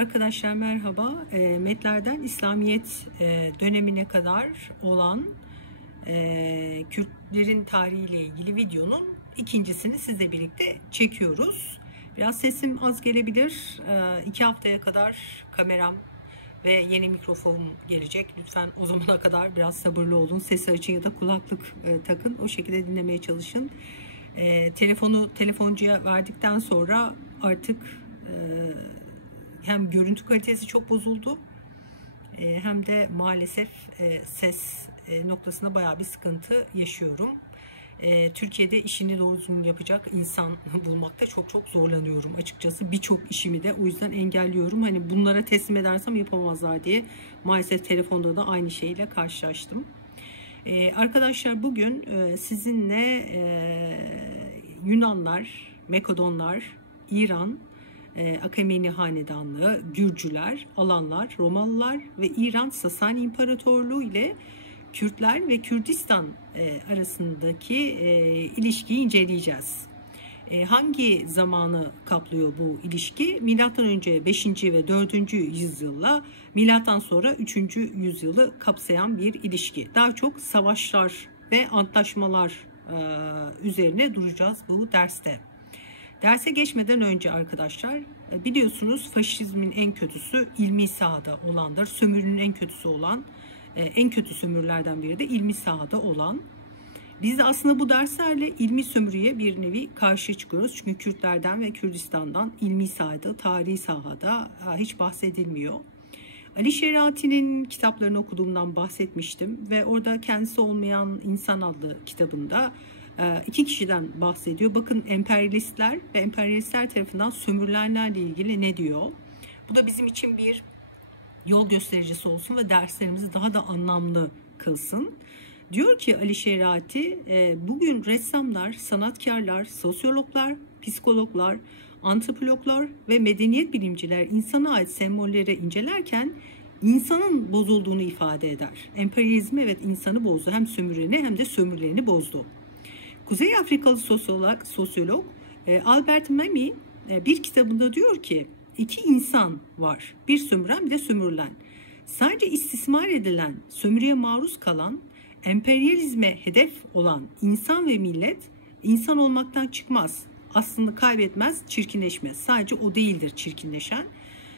Arkadaşlar merhaba. Medler'den İslamiyet dönemine kadar olan Kürtlerin tarihiyle ilgili videonun ikincisini sizle birlikte çekiyoruz. Biraz sesim az gelebilir. 2 haftaya kadar kameram ve yeni mikrofonum gelecek. Lütfen o zamana kadar biraz sabırlı olun. Sesi açın ya da kulaklık takın. O şekilde dinlemeye çalışın. Telefonu telefoncuya verdikten sonra artık hem görüntü kalitesi çok bozuldu hem de maalesef ses noktasında bayağı bir sıkıntı yaşıyorum. Türkiye'de işini doğru düzgün yapacak insan bulmakta çok zorlanıyorum açıkçası. Birçok işimi de o yüzden engelliyorum. Hani bunlara teslim edersem yapamazlar diye maalesef telefonda da aynı şeyle karşılaştım. Arkadaşlar bugün sizinle Yunanlar, Makedonlar, İran, Akameni Hanedanlığı, Gürcüler, Alanlar, Romalılar ve İran Sasani İmparatorluğu ile Kürtler ve Kürdistan arasındaki ilişkiyi inceleyeceğiz. Hangi zamanı kaplıyor bu ilişki? Milattan önce 5. ve 4. yüzyılla milattan sonra 3. yüzyılı kapsayan bir ilişki. Daha çok savaşlar ve antlaşmalar üzerine duracağız bu derste. Derse geçmeden önce arkadaşlar biliyorsunuz faşizmin en kötüsü ilmi sahada olandır. Sömürünün en kötüsü olan, en kötü sömürülerden biri de ilmi sahada olan. Biz de aslında bu derslerle ilmi sömürüye bir nevi karşı çıkıyoruz. Çünkü Kürtlerden ve Kürdistan'dan ilmi sahada, tarihi sahada hiç bahsedilmiyor. Ali Şeriati'nin kitaplarını okuduğumdan bahsetmiştim ve orada Kendisi Olmayan İnsan adlı kitabında 2 kişiden bahsediyor. Bakın emperyalistler ve emperyalistler tarafından sömürülenlerle ilgili ne diyor? Bu da bizim için bir yol göstericisi olsun ve derslerimizi daha da anlamlı kılsın. Diyor ki Ali Şeriati, bugün ressamlar, sanatkarlar, sosyologlar, psikologlar, antropologlar ve medeniyet bilimciler insana ait sembolleri incelerken insanın bozulduğunu ifade eder. Emperyalizmi evet insanı bozdu. Hem sömüreni hem de sömürülerini bozdu. Kuzey Afrikalı sosyolog Albert Memmi bir kitabında diyor ki 2 insan var. Bir sömüren bir de sömürülen. Sadece istismar edilen, sömürüye maruz kalan, emperyalizme hedef olan insan ve millet insan olmaktan çıkmaz. Aslında kaybetmez, çirkinleşmez. Sadece o değildir çirkinleşen.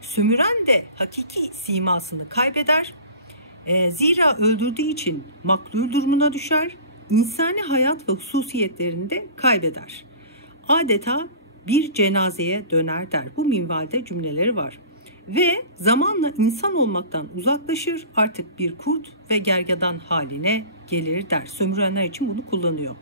Sömüren de hakiki simasını kaybeder. Zira öldürdüğü için maklul durumuna düşer. İnsani hayat ve hususiyetlerini de kaybeder. Adeta bir cenazeye döner der. Bu minvalde cümleleri var. Ve zamanla insan olmaktan uzaklaşır, artık bir kurt ve gergedan haline gelir der. Sömürenler için bunu kullanıyor.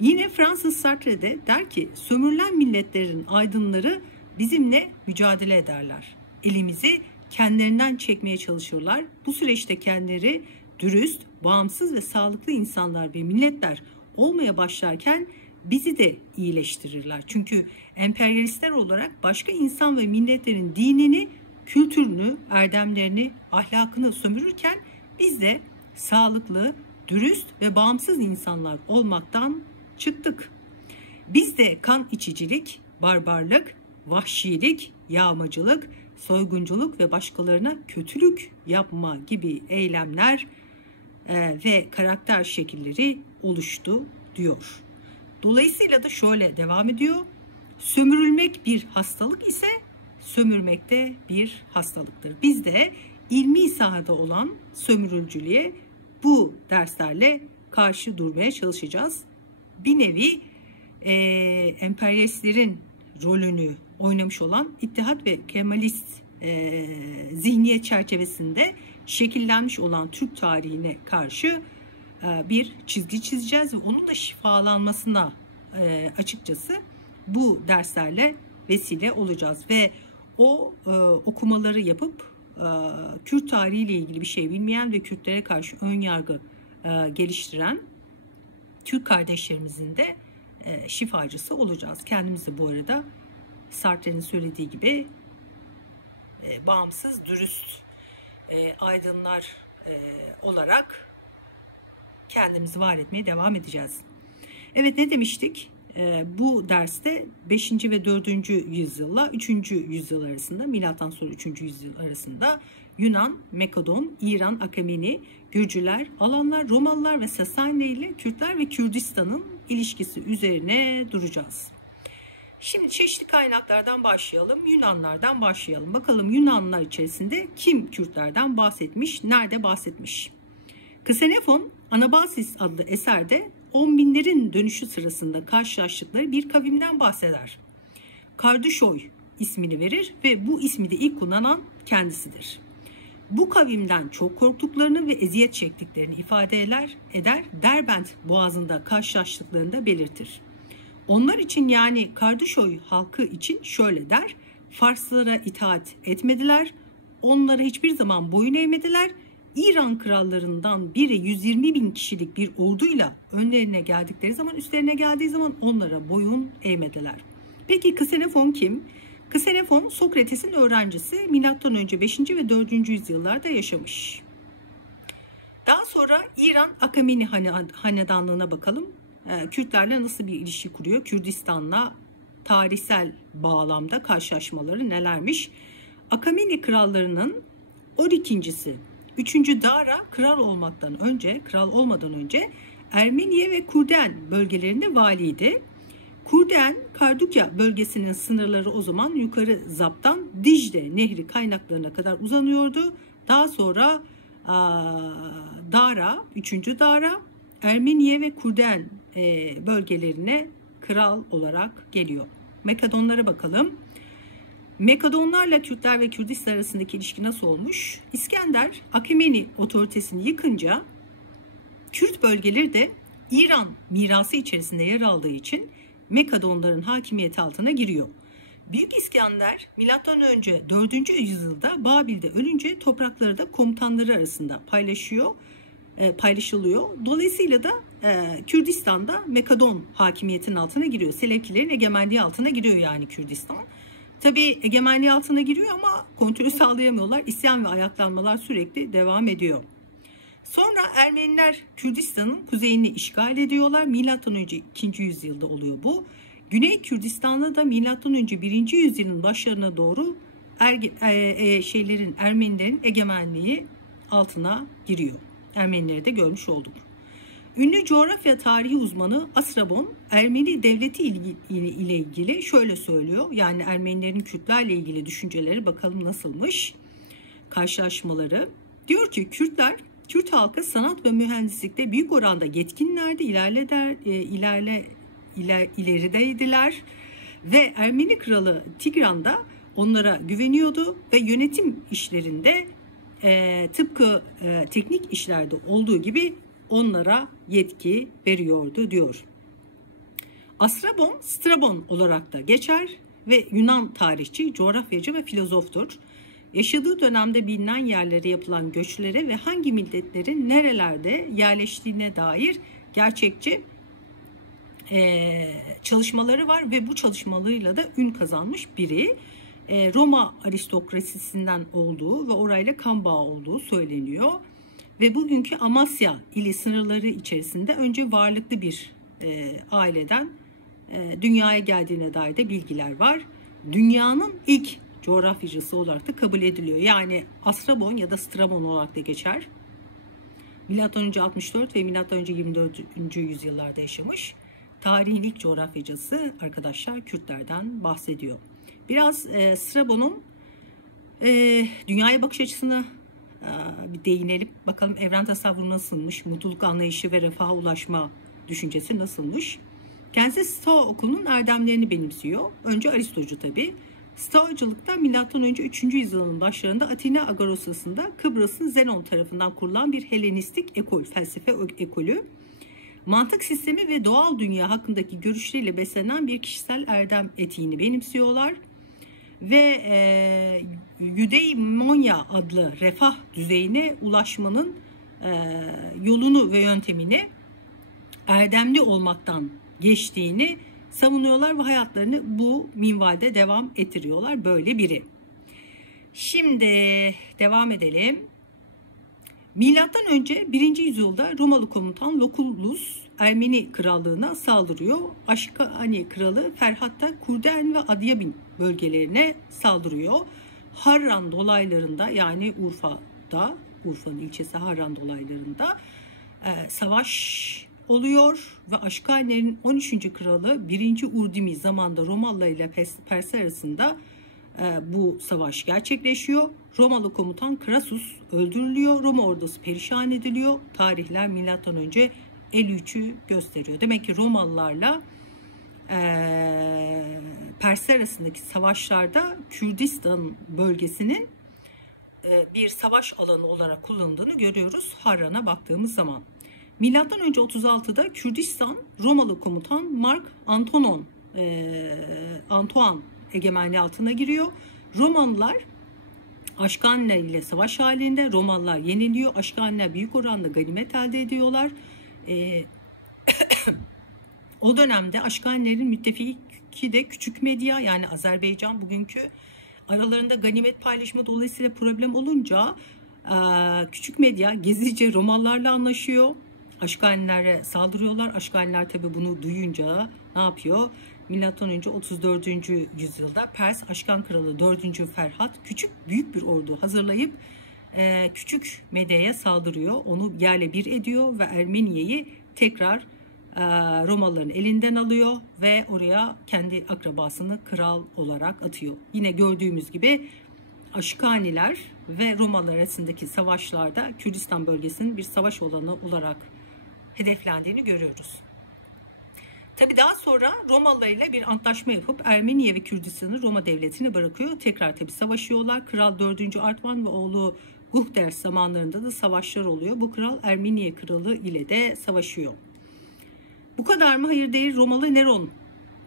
Yine Fransız Sartre de der ki sömürülen milletlerin aydınları bizimle mücadele ederler. Elimizi kendilerinden çekmeye çalışırlar. Bu süreçte kendileri dürüst, bağımsız ve sağlıklı insanlar ve milletler olmaya başlarken bizi de iyileştirirler. Çünkü emperyalistler olarak başka insan ve milletlerin dinini, kültürünü, erdemlerini, ahlakını sömürürken biz de sağlıklı, dürüst ve bağımsız insanlar olmaktan çıktık. Biz de kan içicilik, barbarlık, vahşilik, yağmacılık, soygunculuk ve başkalarına kötülük yapma gibi eylemler ve karakter şekilleri oluştu diyor. Dolayısıyla da şöyle devam ediyor. Sömürülmek bir hastalık ise sömürmek de bir hastalıktır. Biz de ilmi sahada olan sömürülcülüğe bu derslerle karşı durmaya çalışacağız. Bir nevi emperyalistlerin rolünü oynamış olan İttihat ve Kemalist zihniyet çerçevesinde şekillenmiş olan Türk tarihine karşı bir çizgi çizeceğiz ve onun da şifalanmasına açıkçası bu derslerle vesile olacağız ve o okumaları yapıp Kürt tarihiyle ilgili bir şey bilmeyen ve Kürtlere karşı ön yargı geliştiren Türk kardeşlerimizin de şifacısı olacağız. Kendimiz de bu arada Sartre'nin söylediği gibi bağımsız, dürüst aydınlar olarak kendimizi var etmeye devam edeceğiz. Evet ne demiştik? Bu derste 5. ve 4. yüzyılla 3. yüzyıl arasında, milattan sonra 3. yüzyıl arasında Yunan, Makedon, İran, Akameni, Gürcüler, Alanlar, Romalılar ve Sasani ile Kürtler ve Kürdistan'ın ilişkisi üzerine duracağız. Şimdi çeşitli kaynaklardan başlayalım. Yunanlardan başlayalım. Bakalım Yunanlar içerisinde kim Kürtlerden bahsetmiş, nerede bahsetmiş? Ksenofon Anabasis adlı eserde 10.000'lerin dönüşü sırasında karşılaştıkları bir kavimden bahseder. Kardüşoy ismini verir ve bu ismi de ilk kullanan kendisidir. Bu kavimden çok korktuklarını ve eziyet çektiklerini ifade eder, Derbent boğazında karşılaştıklarını da belirtir. Onlar için, yani Kardüşoy halkı için şöyle der: Farslara itaat etmediler, onlara hiçbir zaman boyun eğmediler. İran krallarından biri 120.000 kişilik bir orduyla önlerine üstlerine geldiği zaman onlara boyun eğmediler. Peki Ksenofon kim? Ksenofon Sokrates'in öğrencisi, M.Ö. 5. ve 4. yüzyıllarda yaşamış. Daha sonra İran Akameni Hanedanlığı'na bakalım. Kürtlerle nasıl bir ilişki kuruyor? Kürdistan'la tarihsel bağlamda karşılaşmaları nelermiş? Akameni krallarının 12.'si 3. Dara kral olmadan önce Ermeniye ve Kurden bölgelerinde valiydi. Kurden, Kardukya bölgesinin sınırları o zaman yukarı Zap'tan Dicle Nehri kaynaklarına kadar uzanıyordu. Daha sonra Dara, 3. Dara, Ermeniye ve Kurden bölgelerine kral olarak geliyor. Makedonlara bakalım. Makedonlarla Kürtler ve Kürdistan arasındaki ilişki nasıl olmuş? İskender Akameni otoritesini yıkınca Kürt bölgeleri de İran mirası içerisinde yer aldığı için Makedonların hakimiyeti altına giriyor. Büyük İskender M.Ö. 4. yüzyılda Babil'de ölünce toprakları da komutanları arasında paylaşılıyor. Dolayısıyla da Kürdistan'da Makedon hakimiyetinin altına giriyor. Selevkilerin egemenliği altına giriyor yani Kürdistan. Tabii egemenliği altına giriyor ama kontrolü sağlayamıyorlar. İsyan ve ayaklanmalar sürekli devam ediyor. Sonra Ermeniler Kürdistan'ın kuzeyini işgal ediyorlar. M.Ö. 2. yüzyılda oluyor bu. Güney Kürdistan'da da M.Ö. 1. yüzyılın başlarına doğru Ermenilerin egemenliği altına giriyor. Ermenileri de görmüş olduk. Ünlü coğrafya tarihi uzmanı Astrabon, Ermeni devleti ile ilgili şöyle söylüyor. Yani Ermenilerin Kürtlerle ilgili düşünceleri bakalım nasılmış, karşılaşmaları. Diyor ki Kürt halkı sanat ve mühendislikte büyük oranda yetkinlerdi, ilerideydiler ve Ermeni kralı Tigran da onlara güveniyordu ve yönetim işlerinde tıpkı teknik işlerde olduğu gibi onlara yetki veriyordu diyor. Strabon olarak da geçer ve Yunan tarihçi, coğrafyacı ve filozoftur. Yaşadığı dönemde bilinen yerlere yapılan göçlere ve hangi milletlerin nerelerde yerleştiğine dair gerçekçi çalışmaları var ve bu çalışmalarıyla da ün kazanmış biri. Roma aristokrasisinden olduğu ve orayla kan bağı olduğu söyleniyor. Ve bugünkü Amasya ili sınırları içerisinde önce varlıklı bir aileden dünyaya geldiğine dair de bilgiler var. Dünyanın ilk coğrafyacısı olarak da kabul ediliyor. Yani Astrabon ya da Strabon olarak da geçer. M.Ö. 64 ve M.Ö. 24. yüzyıllarda yaşamış. Tarihin ilk coğrafyacısı arkadaşlar Kürtlerden bahsediyor. Biraz Strabon'un dünyaya bakış açısına bir değinelim. Bakalım evren tasavvuru nasılmış, mutluluk anlayışı ve refaha ulaşma düşüncesi nasılmış. Kendisi Stoa okulunun erdemlerini benimsiyor. Önce Aristocu tabii. Stoacılıkta M.Ö. 3. yüzyılın başlarında Atina Agorası'nda Kıbrıs'ın Zenon tarafından kurulan bir Helenistik felsefe ekolü. Mantık sistemi ve doğal dünya hakkındaki görüşleriyle beslenen bir kişisel erdem etiğini benimsiyorlar. Ve eudaimonia adlı refah düzeyine ulaşmanın yolunu ve yöntemini erdemli olmaktan geçtiğini savunuyorlar ve hayatlarını bu minvalde devam ettiriyorlar. Böyle biri. Şimdi devam edelim. Milattan önce 1. yüzyılda Romalı komutan Lucullus Ermeni krallığına saldırıyor. Aşkani kralı Ferhat da Kurden ve Adıyaman bölgelerine saldırıyor. Harran dolaylarında, yani Urfa'nın ilçesi Harran dolaylarında savaş oluyor ve Aşkanilerin 13. kralı 1. Urdimi zamanında Romalılar ile Persler arasında bu savaş gerçekleşiyor. Romalı komutan Krasus öldürülüyor. Roma ordusu perişan ediliyor. Tarihler M.Ö. 53'ü gösteriyor. Demek ki Romalılarla Persler arasındaki savaşlarda Kürdistan bölgesinin bir savaş alanı olarak kullanıldığını görüyoruz Harran'a baktığımız zaman. Milattan önce 36'da Kürdistan Romalı komutan Mark Antoine egemenliği altına giriyor. Romalılar Aşkaniler ile savaş halinde. Romalılar yeniliyor. Aşkaniler büyük oranda ganimet elde ediyorlar. O dönemde Aşkanilerin müttefiki de Küçük Medya, yani Azerbaycan bugünkü, aralarında ganimet paylaşımı dolayısıyla problem olunca Küçük Medya gezici Romalılarla anlaşıyor. Aşkanilere saldırıyorlar. Aşkaniler tabi bunu duyunca ne yapıyor? Milattan önce 34. yüzyılda Pers Aşkan Kralı 4. Ferhat büyük bir ordu hazırlayıp Küçük Medya'ya saldırıyor. Onu yerle bir ediyor ve Ermeniye'yi tekrar Romalıların elinden alıyor ve oraya kendi akrabasını kral olarak atıyor. Yine gördüğümüz gibi Aşkaniler ve Romalılar arasındaki savaşlarda Kürdistan bölgesinin bir savaş alanı olarak hedeflendiğini görüyoruz. Tabi daha sonra Romalılar ile bir antlaşma yapıp Ermeniye ve Kürdistan'ı Roma devletine bırakıyor. Tekrar tabi savaşıyorlar. Kral 4. Artvan ve oğlu Guhders zamanlarında da savaşlar oluyor. Bu kral Ermeniye kralı ile de savaşıyor. Bu kadar mı? Hayır değil. Romalı Neron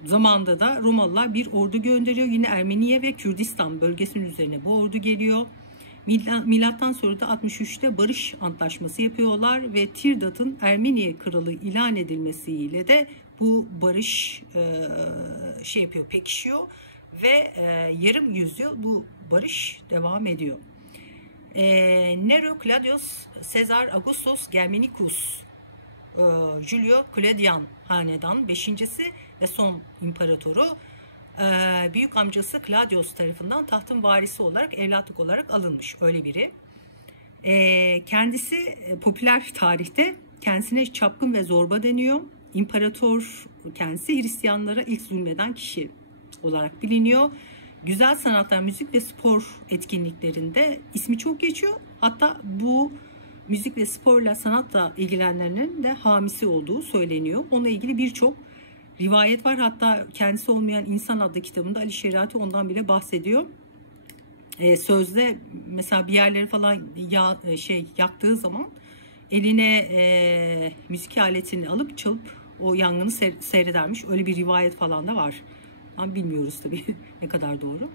zamanında da Romalılar bir ordu gönderiyor. Yine Ermeniye ve Kürdistan bölgesinin üzerine bu ordu geliyor. Milattan sonra da 63'te barış antlaşması yapıyorlar ve Tirdat'ın Ermeniye kralı ilan edilmesiyle de bu barış pekişiyor ve yarım yüzyıl bu barış devam ediyor. Nero Claudius Caesar Augustus Germanicus Julio Claudian hanedan 5.'si ve son imparatoru, büyük amcası Claudius tarafından tahtın varisi olarak, evlatlık olarak alınmış öyle biri. Kendisi popüler tarihte kendisine çapkın ve zorba deniyor. İmparator kendisi Hristiyanlara ilk zulmeden kişi olarak biliniyor. Güzel sanatlar, müzik ve spor etkinliklerinde ismi çok geçiyor. Hatta bu müzik ve sporla, sanatla ilgilenenlerin de hamisi olduğu söyleniyor. Onunla ilgili birçok rivayet var. Hatta Kendisi Olmayan İnsan adlı kitabında Ali Şeriati ondan bile bahsediyor. Sözde mesela bir yerleri falan yaktığı zaman eline müzik aletini alıp çalıp o yangını seyredermiş. Öyle bir rivayet falan da var. Ama bilmiyoruz tabii ne kadar doğru.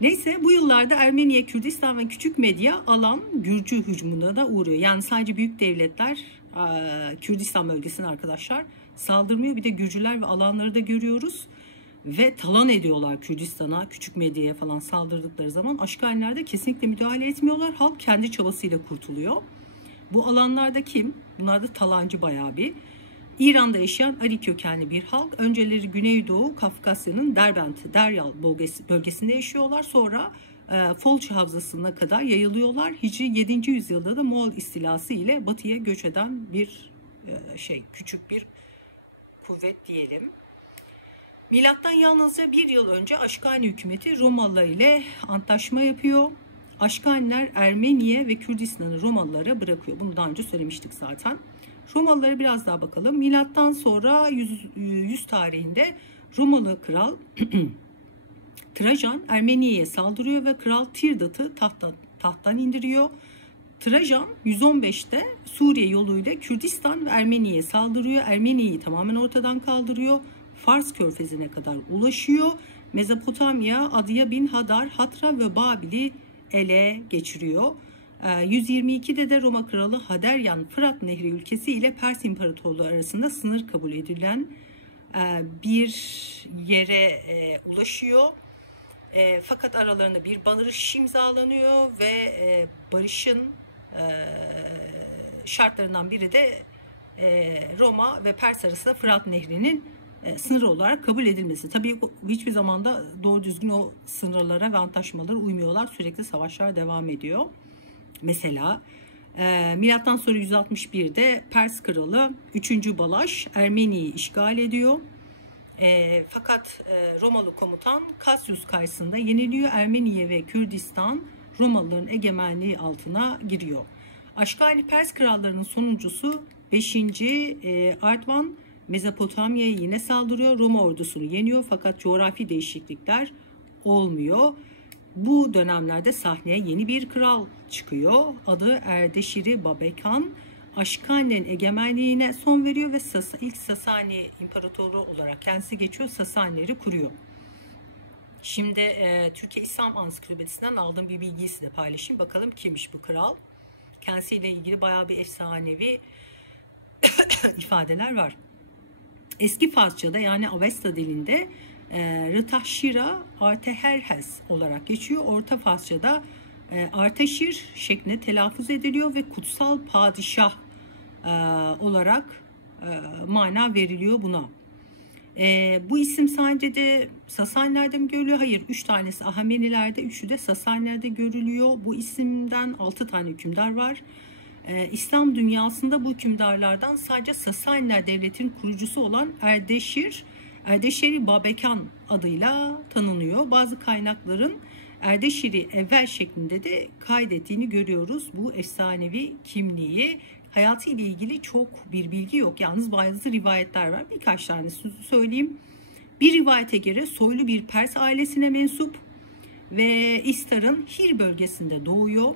Neyse, bu yıllarda Ermeniye, Kürdistan ve Küçük Medya alan Gürcü hücumuna da uğruyor. Yani sadece büyük devletler Kürdistan bölgesine arkadaşlar saldırmıyor. Bir de Gürcüler ve alanları da görüyoruz. Ve talan ediyorlar Kürdistan'a, Küçük Medya'ya falan saldırdıkları zaman. Aşkaniler de kesinlikle müdahale etmiyorlar. Halk kendi çabasıyla kurtuluyor. Bu alanlarda kim? Bunlar da talancı bayağı bir. İran'da yaşayan Ari kökenli bir halk. Önceleri Güneydoğu Kafkasya'nın Deryal bölgesinde yaşıyorlar. Sonra Folç Havzası'na kadar yayılıyorlar. Hicri 7. yüzyılda da Moğol istilası ile batıya göç eden bir küçük bir kuvvet diyelim. Milattan yalnızca bir yıl önce Aşkani hükümeti Romalılar ile antlaşma yapıyor. Aşkaniler Ermeniye ve Kürdistan'ı Romalılara bırakıyor. Bunu daha önce söylemiştik zaten. Romalılara biraz daha bakalım. Milattan sonra 100 tarihinde Romalı kral Trajan Ermeniye'ye saldırıyor ve kral Tirdat'ı tahttan indiriyor. Trajan 115'te Suriye yoluyla Kürdistan ve Ermeniye'ye saldırıyor. Ermeniye'yi tamamen ortadan kaldırıyor. Fars körfezine kadar ulaşıyor. Mezopotamya, Adıyaman, Hadar, Hatra ve Babil'i ele geçiriyor. 122'de de Roma kralı Haderyan Fırat Nehri ülkesi ile Pers İmparatorluğu arasında sınır kabul edilen bir yere ulaşıyor. Fakat aralarında bir barış imzalanıyor ve barışın şartlarından biri de Roma ve Pers arasında Fırat Nehri'nin sınır olarak kabul edilmesi. Tabii hiçbir zaman da doğru düzgün o sınırlara ve antlaşmalara uymuyorlar. Sürekli savaşlar devam ediyor. Mesela milattan sonra 161'de Pers kralı 3. Balaş Ermeni'yi işgal ediyor. Fakat Romalı komutan Cassius karşısında yeniliyor. Ermeniye ve Kürdistan Romalıların egemenliği altına giriyor. Aşgali Pers krallarının sonuncusu 5. Ardvan Mezopotamya'ya yine saldırıyor. Roma ordusunu yeniyor fakat coğrafi değişiklikler olmuyor. Bu dönemlerde sahneye yeni bir kral çıkıyor. Adı Erdeşiri Babekan. Aşkani'nin egemenliğine son veriyor ve ilk Sasani İmparatoru olarak kendisi geçiyor. Sasanileri kuruyor. Şimdi Türkiye İslam Ansiklopedisinden aldığım bir bilgiyi size paylaşayım. Bakalım kimmiş bu kral? Kendisiyle ilgili bayağı bir efsanevi ifadeler var. Eski Farsça'da yani Avesta dilinde Rıtahşira Arteherhes olarak geçiyor. Orta Farsça'da Arteşir şeklinde telaffuz ediliyor ve kutsal padişah olarak mana veriliyor buna. Bu isim sadece de Sasanilerde mi görülüyor? Hayır. 3 tanesi Ahamenilerde, 3'ü de Sasanilerde görülüyor. Bu isimden 6 tane hükümdar var. İslam dünyasında bu hükümdarlardan sadece Sasaniler devletinin kurucusu olan Erdeşiri Babekan adıyla tanınıyor. Bazı kaynakların Erdeşiri evvel şeklinde de kaydettiğini görüyoruz. Bu efsanevi kimliği, hayatıyla ilgili çok bir bilgi yok. Yalnız bazı rivayetler var. Birkaç tane söyleyeyim. Bir rivayete göre soylu bir Pers ailesine mensup ve İstar'ın Hir bölgesinde doğuyor.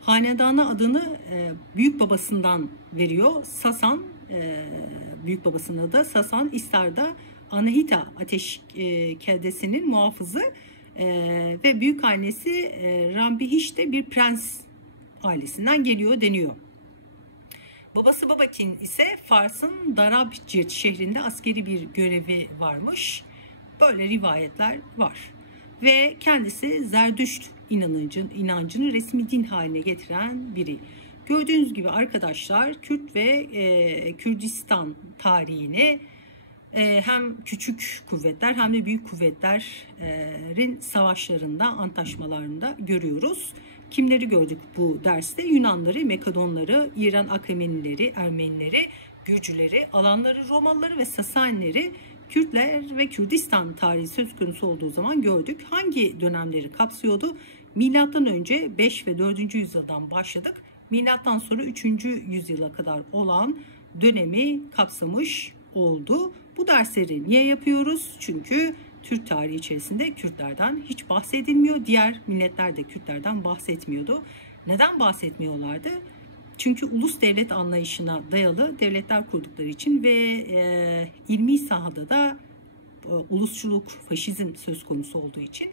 Hanedana adını büyük babasından veriyor. Sasan, büyük babasının adı Sasan. İstar'da Anahita ateşkedesinin muhafızı ve büyük annesi Rambihiş de bir prens ailesinden geliyor deniyor. Babası Babakin ise Fars'ın Darabcirt şehrinde askeri bir görevi varmış. Böyle rivayetler var. Ve kendisi Zerdüşt inancını resmi din haline getiren biri. Gördüğünüz gibi arkadaşlar Kürt ve Kürdistan tarihini hem küçük kuvvetler hem de büyük kuvvetlerin savaşlarında, antlaşmalarında görüyoruz. Kimleri gördük bu derste? Yunanları, Makedonları, İran Akemenileri, Ermenileri, Gürcüleri, Alanları, Romalıları ve Sasanileri, Kürtler ve Kürdistan tarihi söz konusu olduğu zaman gördük. Hangi dönemleri kapsıyordu? Milattan önce 5 ve 4. yüzyıldan başladık. Milattan sonra 3. yüzyıla kadar olan dönemi kapsamış oldu. Bu dersleri niye yapıyoruz? Çünkü Türk tarihi içerisinde Kürtlerden hiç bahsedilmiyor. Diğer milletler de Kürtlerden bahsetmiyordu. Neden bahsetmiyorlardı? Çünkü ulus devlet anlayışına dayalı devletler kurdukları için ve ilmi sahada da ulusçuluk, faşizm söz konusu olduğu için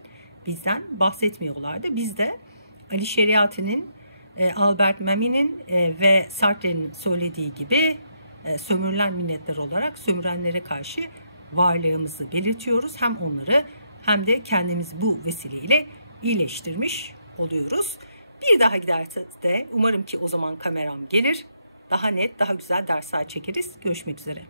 bizden bahsetmiyorlardı. Biz de Ali Şeriati'nin, Albert Memmi'nin ve Sartre'nin söylediği gibi sömürülen milletler olarak sömürenlere karşı varlığımızı belirtiyoruz. Hem onları hem de kendimiz bu vesileyle iyileştirmiş oluyoruz. Bir dahaki derste umarım ki o zaman kameram gelir. Daha net, daha güzel dersler çekeriz. Görüşmek üzere.